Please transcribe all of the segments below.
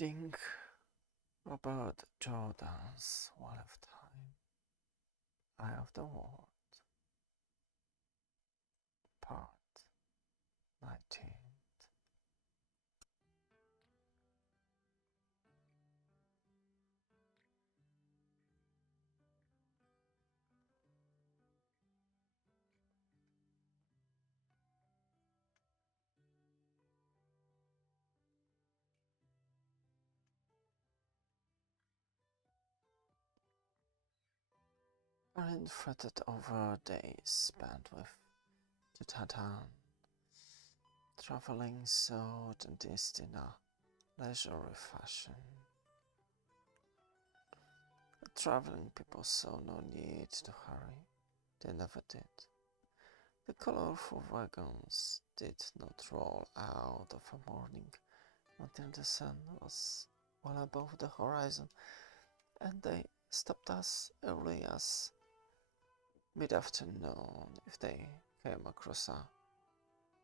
Reading Robert Jordan's Wall of Time, Eye of the World, Part 19. Marin fretted over days spent with Tutankhamun, traveling so dentist in a leisurely fashion. The traveling people saw no need to hurry. They never did. The colorful wagons did not roll out of a morning until the sun was well above the horizon, and they stopped as early as mid-afternoon if they came across a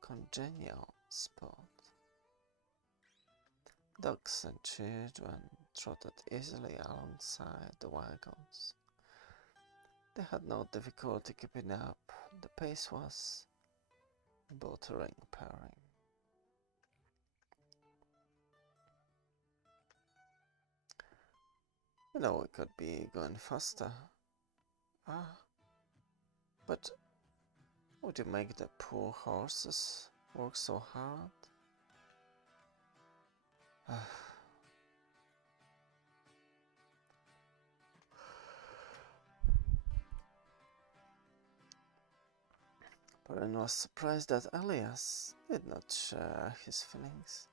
congenial spot. Dogs and children trotted easily alongside the wagons. They had no difficulty keeping up. The pace was bordering pairing. You know, we could be going faster. Ah, but would you make the poor horses work so hard? Perrin was surprised that Elias did not share his feelings.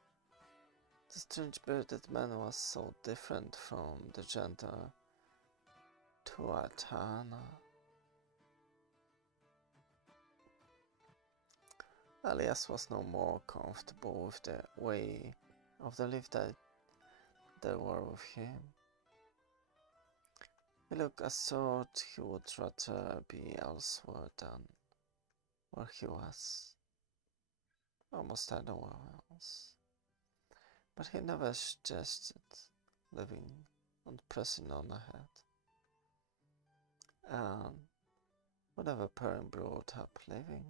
The strange bearded man was so different from the gentle Tuatana. Elias was no more comfortable with the way of the life that they were with him. He looked as though he would rather be elsewhere than where he was, almost anywhere else. But he never suggested living and pressing on ahead. And whatever Perrin brought up living,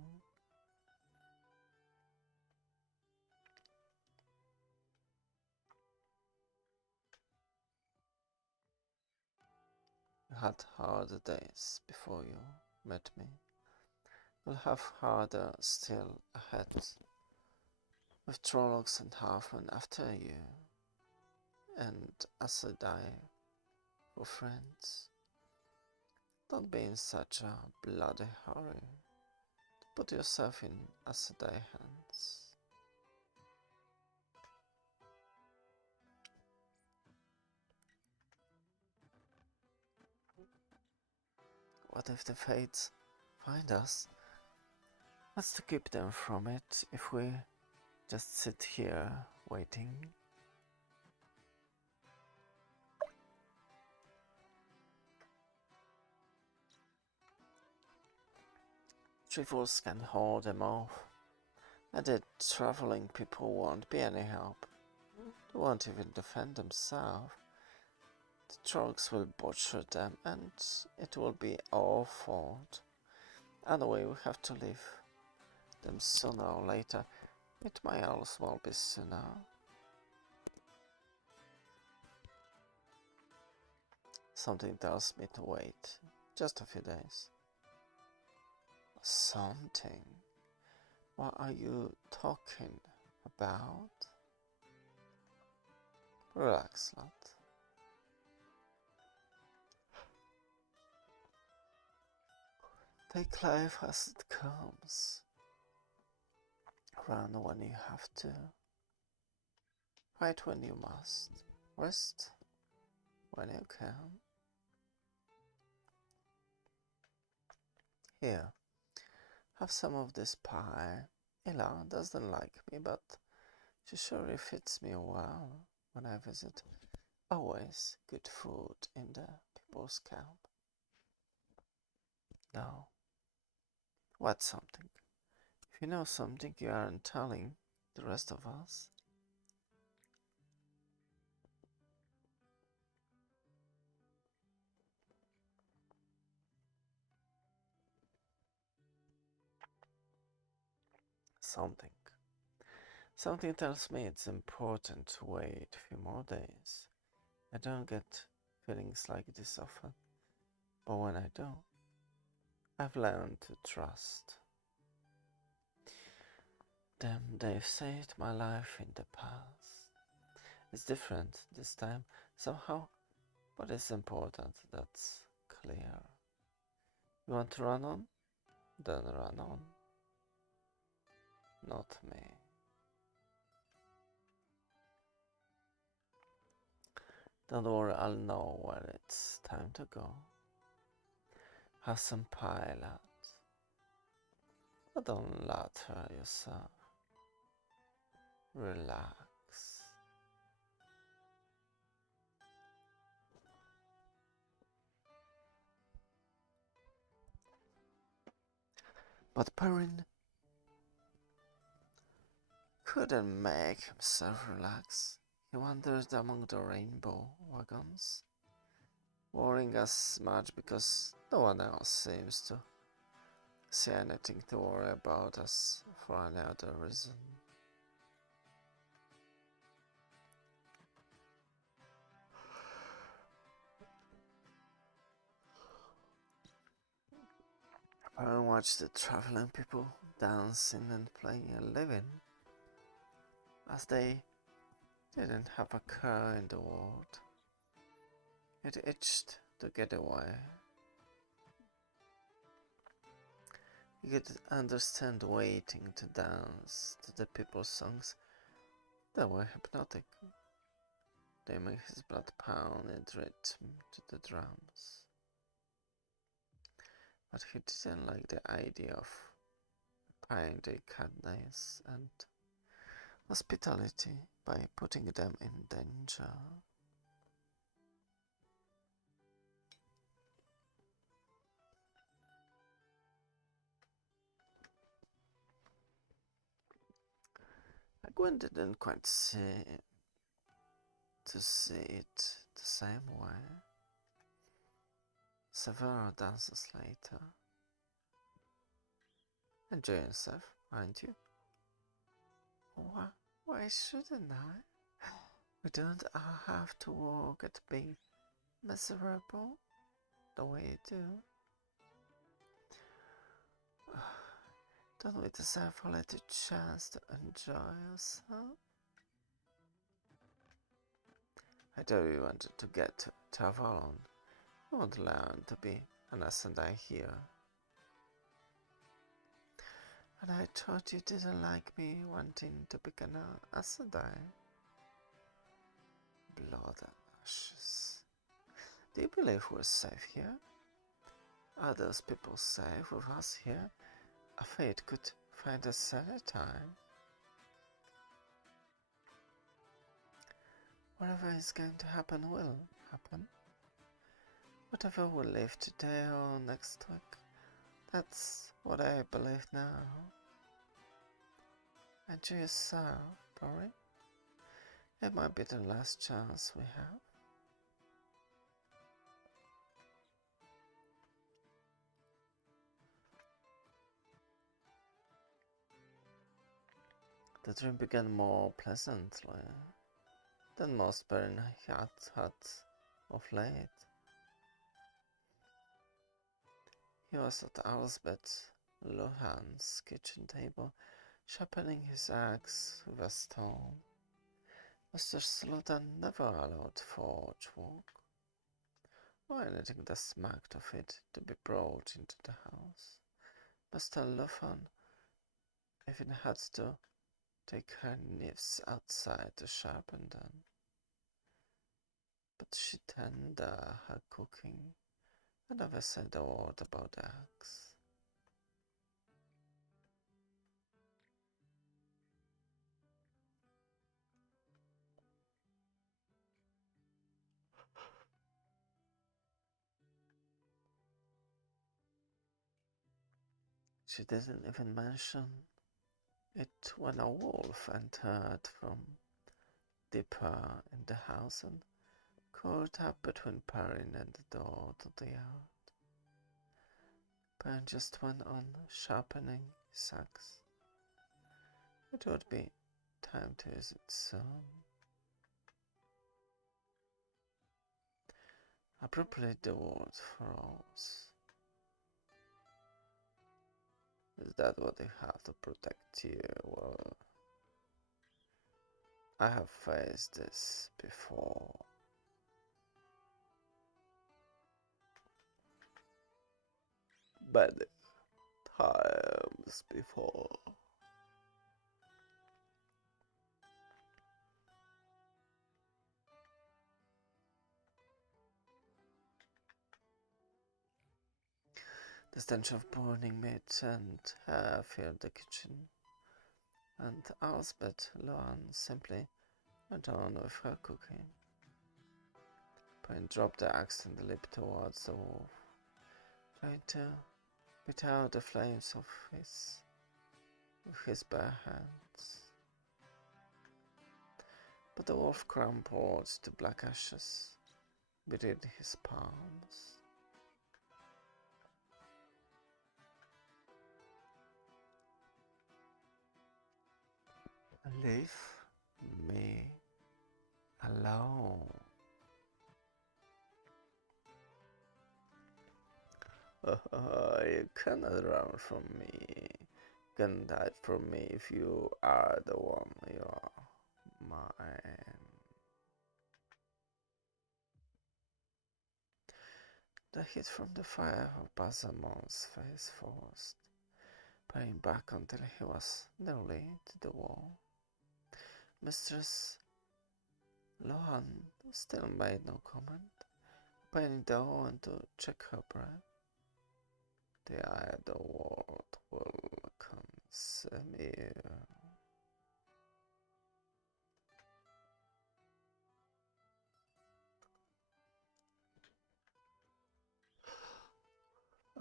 you had harder days before you met me. You'll have harder still ahead, with Trollocs and Halfmen after you, and Aes Sedai for friends. Don't be in such a bloody hurry to put yourself in Aes Sedai hands. What if the fates find us? What's to keep them from it if we just sit here waiting? Trifles can hold them off, and the traveling people won't be any help. They won't even defend themselves. The Trollocs will butcher them, and it will be our fault. Anyway, we have to leave them sooner or later. It might as well be sooner. Something tells me to wait just a few days. Something? What are you talking about? Relax, lad. Take life as it comes. Run when you have to. Fight when you must. Rest when you can. Here, have some of this pie. Ella doesn't like me, but she surely fits me well when I visit. Always good food in the people's camp. No. What something? If you know something you aren't telling the rest of us. Something. Something tells me it's important to wait a few more days. I don't get feelings like this often, but when I do, I've learned to trust. Them, they've saved my life in the past. It's different this time, somehow, but it's important, that's clear. You want to run on? Then run on. Not me. Don't worry, I'll know when it's time to go. Have some pilot. But don't lather yourself. Relax. But Perrin couldn't make himself relax. He wandered among the rainbow wagons, worrying as much because no one else seems to see anything to worry about as for any other reason. Perrin watched the traveling people dancing and playing and living as they didn't have a care in the world. It itched to get away. He could understand waiting to dance to the people's songs that were hypnotic. They made his blood pound in rhythm to the drums. But he didn't like the idea of paying their kindness and hospitality by putting them in danger. Gwen didn't quite see it the same way. Several dances later. Enjoy yourself, aren't you? Why shouldn't I? We don't all have to work at being miserable the way you do. Don't we deserve a little chance to enjoy ourselves? I thought we wanted to get to Tavalon. You won't learn to be an Ascendai here. And I thought you didn't like me wanting to become an Ascendai. Blood and ashes. Do you believe we're safe here? Are those people safe with us here? A fate could find us any time. Whatever is going to happen will happen. Whatever will live today or next week, that's what I believe now. Enjoy yourself, Perrin. It might be the last chance we have. The dream began more pleasantly than most Perrin had of late. He was at Elsbeth Luhan's kitchen table, sharpening his axe with a stone. Mr. Slotan never allowed forge work, or anything that smacked of it, to be brought into the house. Mr. Luhan even had to take her knives outside to sharpen them. But she tended her cooking and never said a word about the axe. She didn't even mention it when a wolf entered from deeper in the house and caught up between Perrin and the door to the yard. Perrin just went on sharpening his axe. It would be time to visit soon. Abruptly the world froze. Is that what they have to protect you? Well, I have faced this before. Many times before. The stench of burning meat and hair filled the kitchen, and Elspeth Lohan simply went on with her cooking. Payne dropped the axe and leaped towards the wolf, trying to beat out the flames with his bare hands. But the wolf crumpled to black ashes between his palms. Leave me alone. You cannot run from me. You can hide from me if you are the one. You are mine. The heat from the fire of Basamon's face forced Payne back until he was nearly to the wall. Mistress Lohan still made no comment, Payne though went to check her breath. The eye of the world will consume you.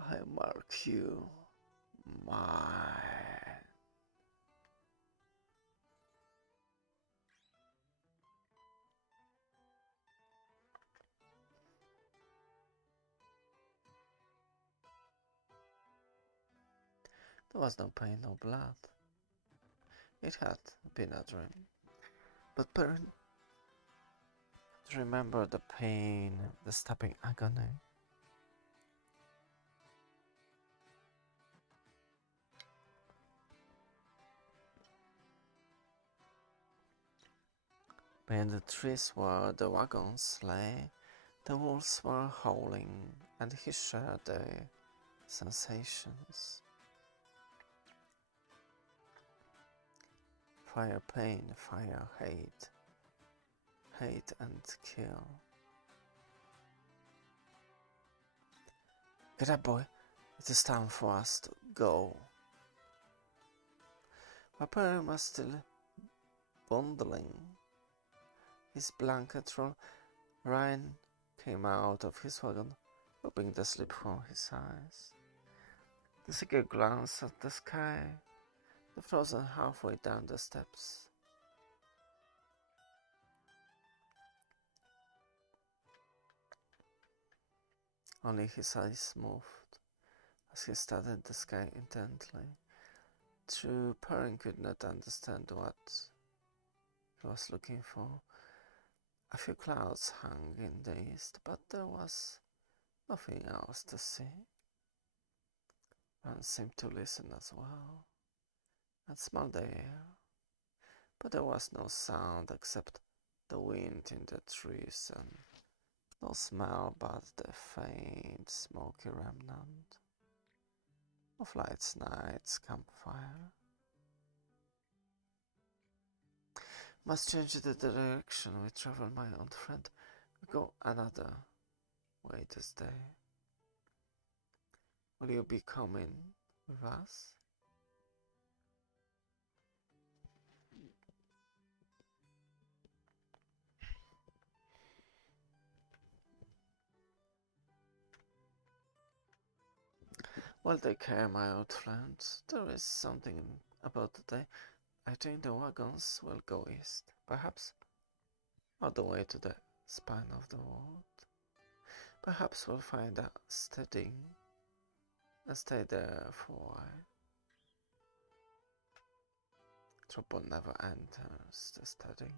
I mark you mine. There was no pain, no blood. It had been a dream. But Perrin remembered the pain, the stabbing agony. Behind the trees where the wagons lay, the wolves were howling, and he shared their sensations. Fire pain, fire hate, hate and kill. Get up, boy. It is time for us to go. Perrin was still bundling his blanket roll. Ryan came out of his wagon, wiping the sleep from his eyes. The seeker glanced at the sky, the frozen halfway down the steps. Only his eyes moved as he studied the sky intently. True, Perrin could not understand what he was looking for. A few clouds hung in the east, but there was nothing else to see. Ran seemed to listen as well, and smell the air, but there was no sound except the wind in the trees, and no smell but the faint smoky remnant of last night's campfire. Must change the direction we travel, my old friend. We go another way this day. Will you be coming with us? Well, take care, my old friend. There is something about the day. I think the wagons will go east, perhaps all the way to the spine of the world. Perhaps we'll find a steading and stay there for a while. trouble never enters the study,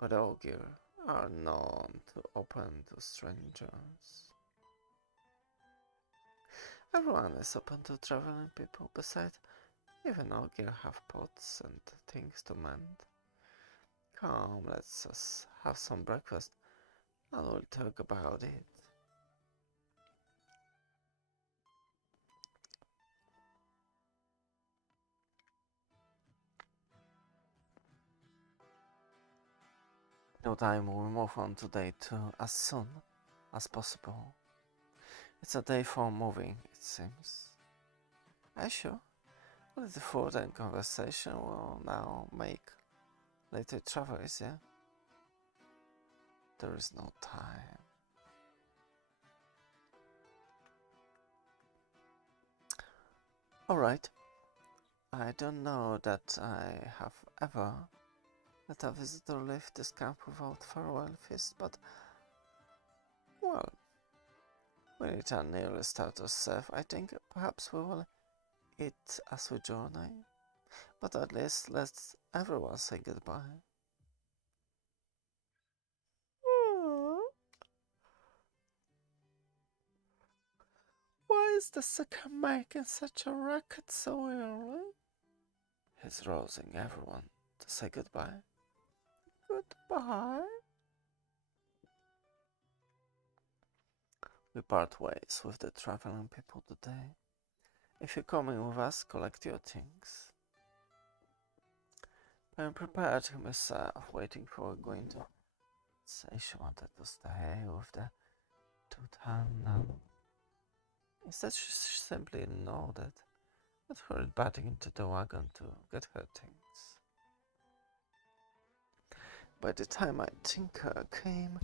but Ogier are known to open to strangers. Everyone is open to traveling people. Besides, even Ogier have pots and things to mend. Come, let's us have some breakfast, and we'll talk about it. No time, we move on today to as soon as possible. It's a day for moving, it seems. Are you sure? Only the food and conversation will now make later travel easier. There is no time. Alright. I don't know that I have ever let a visitor leave this camp without farewell feast, but well, we need a nearly starter serve. I think perhaps we will eat as we journey, but at least let everyone say goodbye. Why is the second making such a racket so early? He's rousing everyone to say goodbye. Goodbye? We part ways with the traveling people today. If you're coming with us, collect your things. I'm prepared myself, waiting for Gwyndor. Say she wanted to stay with the two-town now. Instead, she simply nodded and hurried back into the wagon to get her things. By the time my tinker came,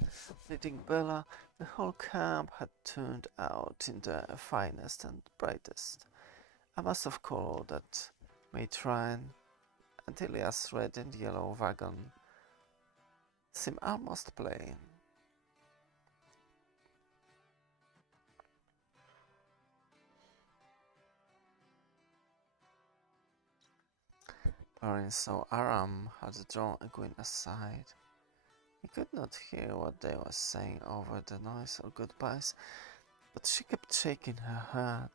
leading Bella, the whole camp had turned out in the finest and brightest. I must have called that matron, and Ilias' red and yellow wagon seemed almost plain. Perrin saw Aram had drawn Egwene aside. He could not hear what they were saying over the noise of goodbyes, but she kept shaking her head.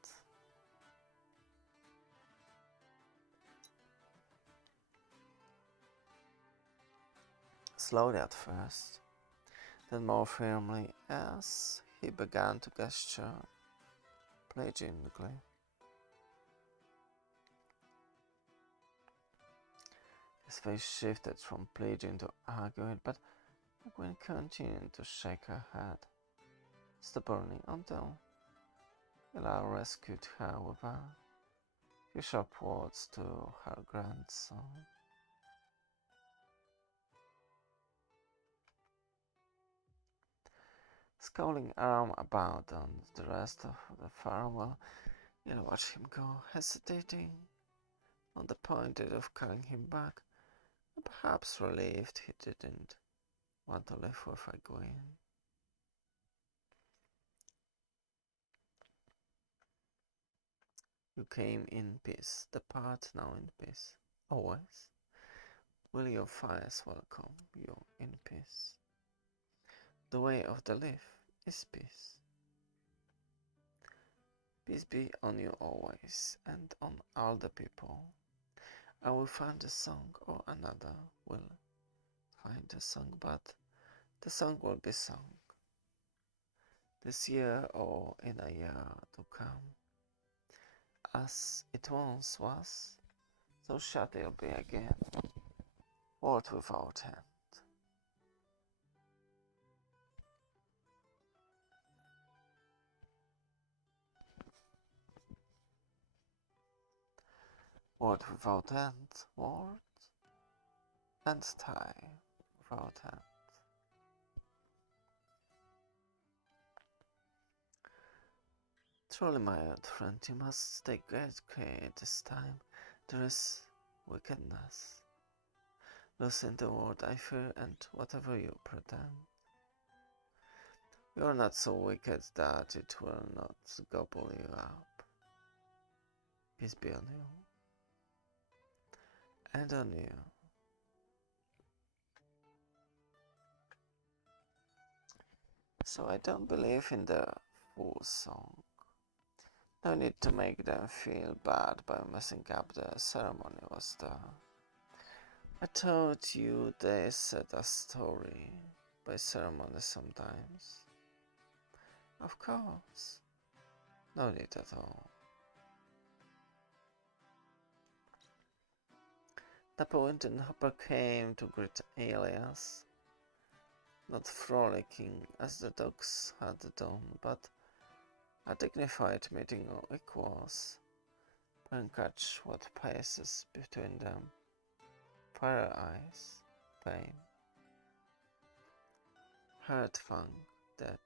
Slowly at first, then more firmly as he began to gesture plagiaristically. His face shifted from pleading to arguing, but Egwene continued to shake her head, stubbornly, until Ella rescued her with a few sharp words to her grandson. Scowling around about on the rest of the farewell, Ella watched him go, hesitating on the point of calling him back, and perhaps relieved he didn't want to live with Egwene. You came in peace, depart now in peace, always. Will your fires welcome you in peace? The way of the leaf is peace. Peace be on you always, and on all the people. I will find a song, or another will find a song, but the song will be sung this year or in a year to come. As it once was, so shall it be again, world without end. World without end, world and time without end. Truly, my old friend, you must take great care this time. There is wickedness loose in the world, I fear, and whatever you pretend, you are not so wicked that it will not gobble you up. Peace be on you. and on you. So I don't believe in the fool song. No need to make them feel bad by messing up the ceremony was there. I told you they said a story by ceremony sometimes. Of course. No need at all. Napoleon and Hopper came to greet Elias, not frolicking as the dogs had done, but a dignified meeting of equals. And catch what passes between them. Fire eyes, pain, hurt fang, that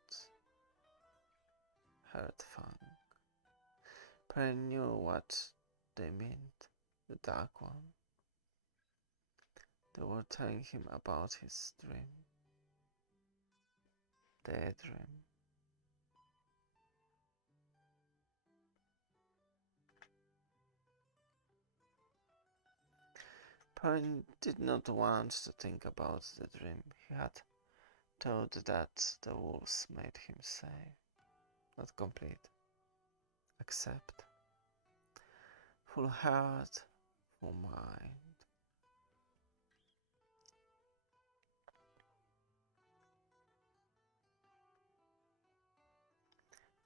hurt fang. Perry knew what they meant, the dark one. They were telling him about his dream. Their dream. Perrin did not want to think about the dream. He had thought that the wolves made him safe, not complete, except full heart, full mind.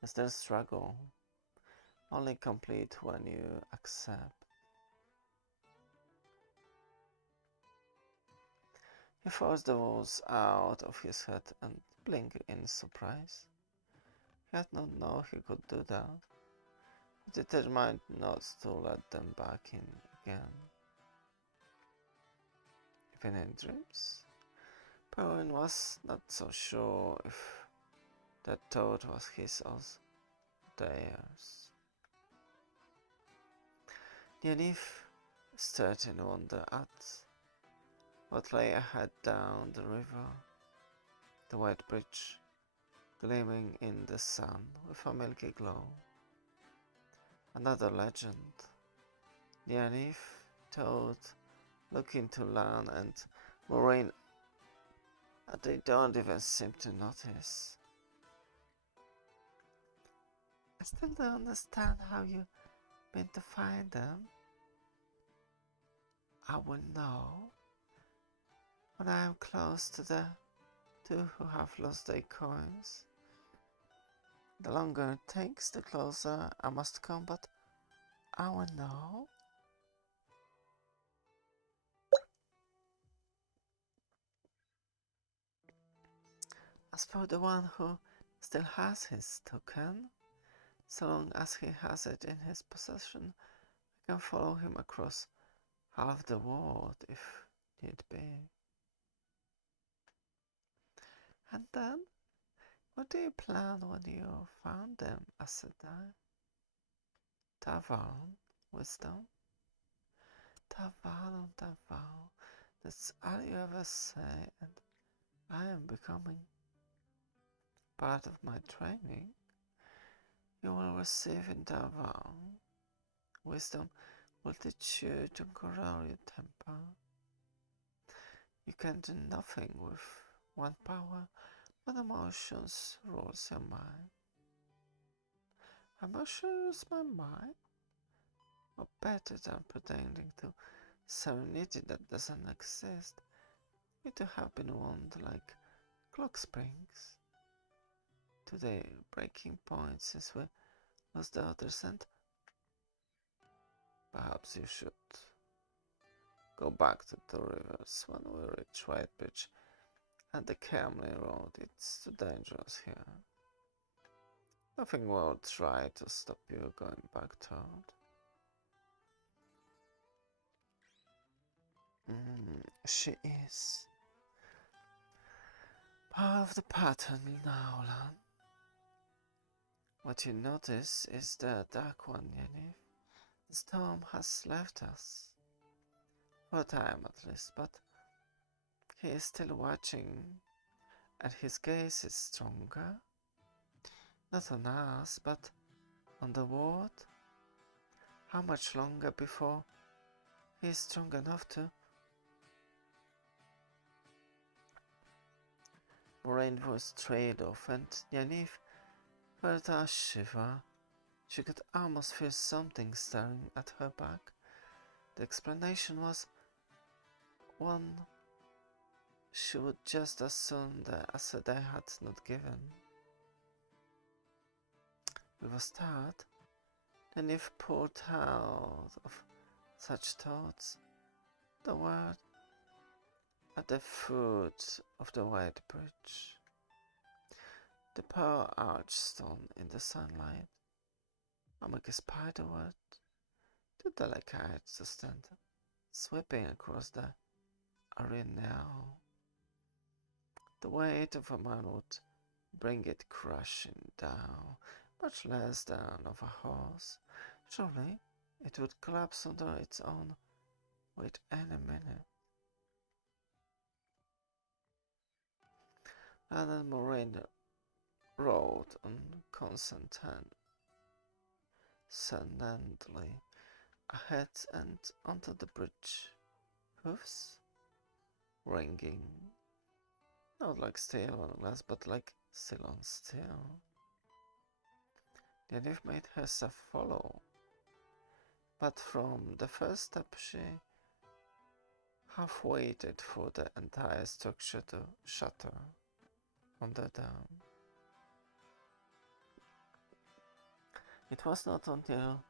Is there struggle? Only complete when you accept. He forced the words out of his head and blinked in surprise. He had not known he could do that. He determined not to let them back in again. Even in dreams? Perrin was not so sure if that thought was his or theirs. Nynaeve stared in wonder at what lay ahead down the river, the white bridge gleaming in the sun with a milky glow. Another legend. Nynaeve thought, looking to Lan and Moraine, they don't even seem to notice. I still don't understand how you meant to find them. I will know when I am close to the two who have lost their coins. The longer it takes, the closer I must come, but I will know. As for the one who still has his token, so long as he has it in his possession, I can follow him across half the world if need be. And then, what do you plan when you found them? Asked I. Ta'valen, wisdom. Ta'valen, Ta'valen, that's all you ever say, and I am becoming part of my training. You will receive in Ta'valen. Wisdom will teach you to control your temper. You can do nothing with one power when emotions rules your mind. Emotions my mind? Or better than pretending to serenity that doesn't exist. You two have been wound like clock springs to their breaking point since we lost the others, and perhaps you should go back to the rivers when we reach Whitebridge and the Camley Road. It's too dangerous here. Nothing will try to stop you going back toward. She is part of the pattern now, Lan. What you notice is the dark one, Nynaeve. The storm has left us. For a time at least, but he is still watching, and his gaze is stronger. Not on us, but on the world. How much longer before He's strong enough to. Moraine was trailed off, and Nynaeve felt a shiver. She could almost feel something staring at her back. The explanation was one she would just as soon the Aes Sedai had not given. With a start, Nynaeve pulled out of such thoughts. The word at the foot of the White Bridge. The pearl archstone in the sunlight. Among a spiderwort, too delicate to stand sweeping across the area now. The weight of a man would bring it crashing down, much less than of a horse. Surely it would collapse under its own weight any minute. And Moraine rode on consonantly ahead and onto the bridge, hoofs ringing, not like steel on glass, but like steel on steel. Nynaeve made herself follow, but from the first step she half waited for the entire structure to shatter under them. It was not until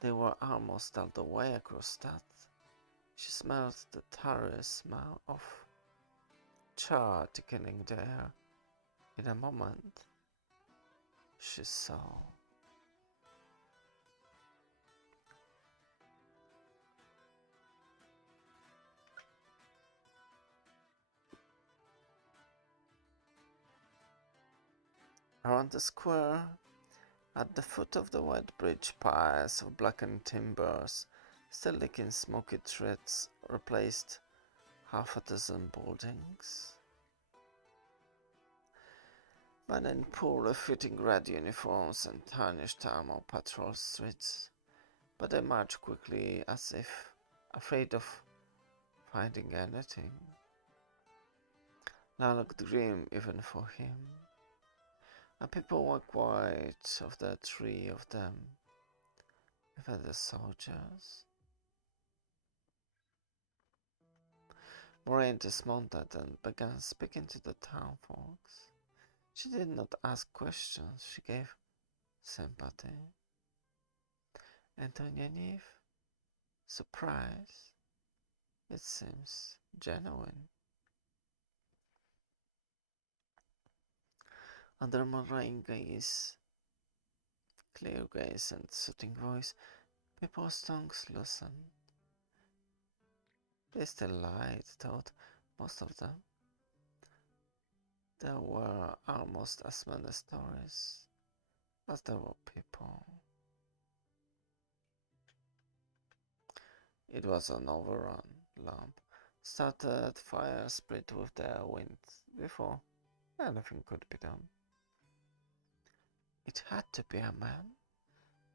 they were almost all the way across that she smelled the tarry smell of char thickening the air. In a moment, she saw. Around the square, at the foot of the White Bridge, piles of blackened timbers, still licking smoky threads, replaced half a dozen buildings. Men in poorly fitting red uniforms and tarnished armor patrol streets, but they marched quickly as if afraid of finding anything. Now looked grim even for him. And people were quiet of the three of them, even the soldiers. Moraine dismounted and began speaking to the town folks. She did not ask questions, she gave sympathy. And to Nynaeve, surprise, it seems genuine. Under Moraine's gaze, clear gaze and soothing voice, people's tongues loosened. They still lied, thought most of them. There were almost as many stories as there were people. It was an overrun lamp, started fire split with the wind before anything could be done. It had to be a man,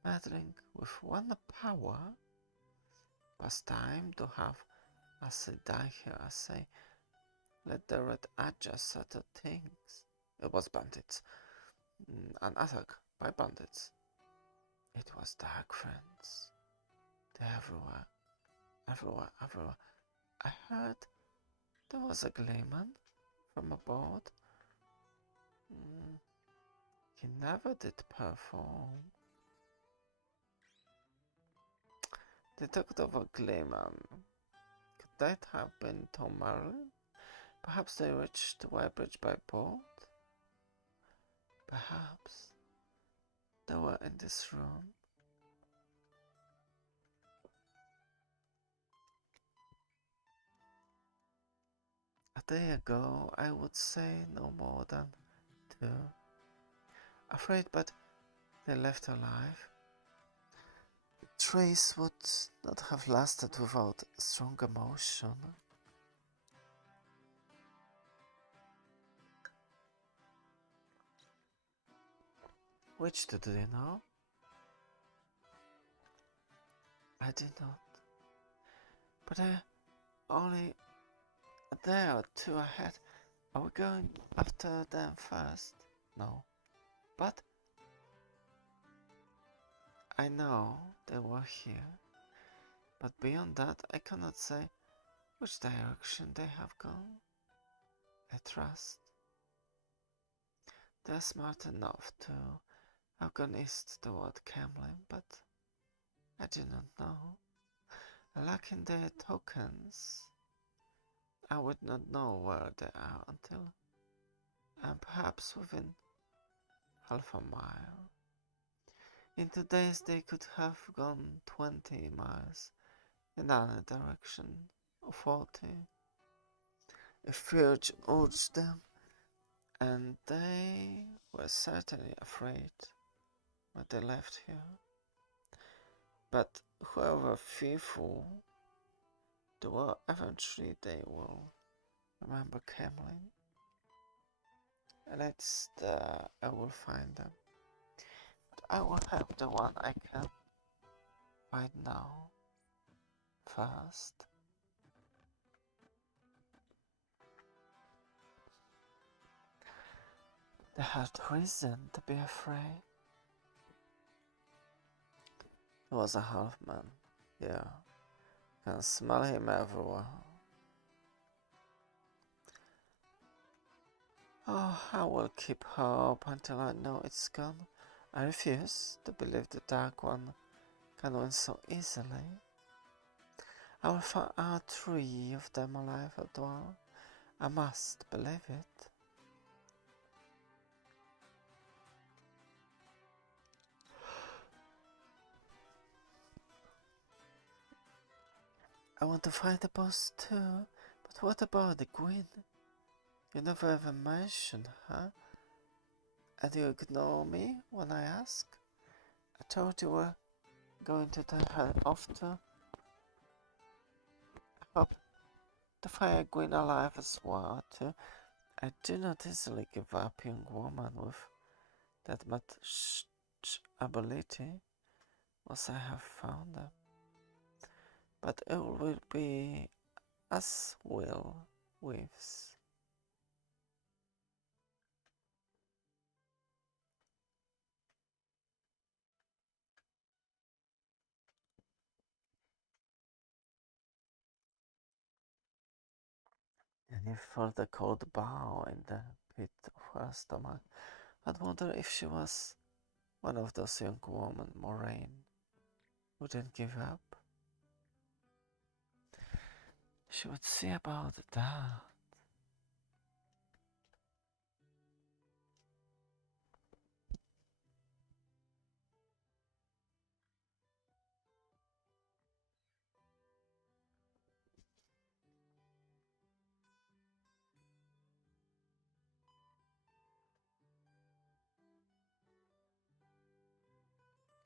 meddling with one power. Past time to have a Sedai here, I say. Let the Red Adja settle things. It was bandits. An attack by bandits. It was dark, friends. They're everywhere. Everywhere, everywhere. I heard there was a gleeman from a boat. He never did perform. They talked of a gleeman. Could that have been Tom Merlin? Perhaps they reached the White Bridge by boat? Perhaps they were in this room. A day ago, I would say no more than 2. Afraid, but they left alive. The trace would not have lasted without strong emotion. Which two do you know? I did not. But only a day or two ahead. Are we going after them first? No. But I know they were here. But beyond that, I cannot say which direction they have gone. I trust they're smart enough to have gone east toward Camlin, but I do not know. Lacking their tokens, I would not know where they are until I'm perhaps within half a mile. In 2 days they could have gone 20 miles in any direction, or 40, if Fudge urged them, and they were certainly afraid when they left here. But however fearful they were, eventually they will remember Camlin, and it's there I will find them. But I will have the one I can right now first. They had reason to be afraid. He was a half-man, yeah. Can smell him everywhere. Oh, I will keep hope until I know it's gone. I refuse to believe the Dark One can win so easily. I will find out 3 of them alive as well. I must believe it. I want to find the boss too, but what about the Queen? You never even mentioned her, and you ignore me when I ask? I told you were going to tell her off to hope to find a Queen alive as well too. I do not easily give up young woman with that much ability, once I have found them. But it will be as will with. And he felt a cold bow in the pit of her stomach. I'd wonder if she was one of those young women Moraine wouldn't give up. She would see about that.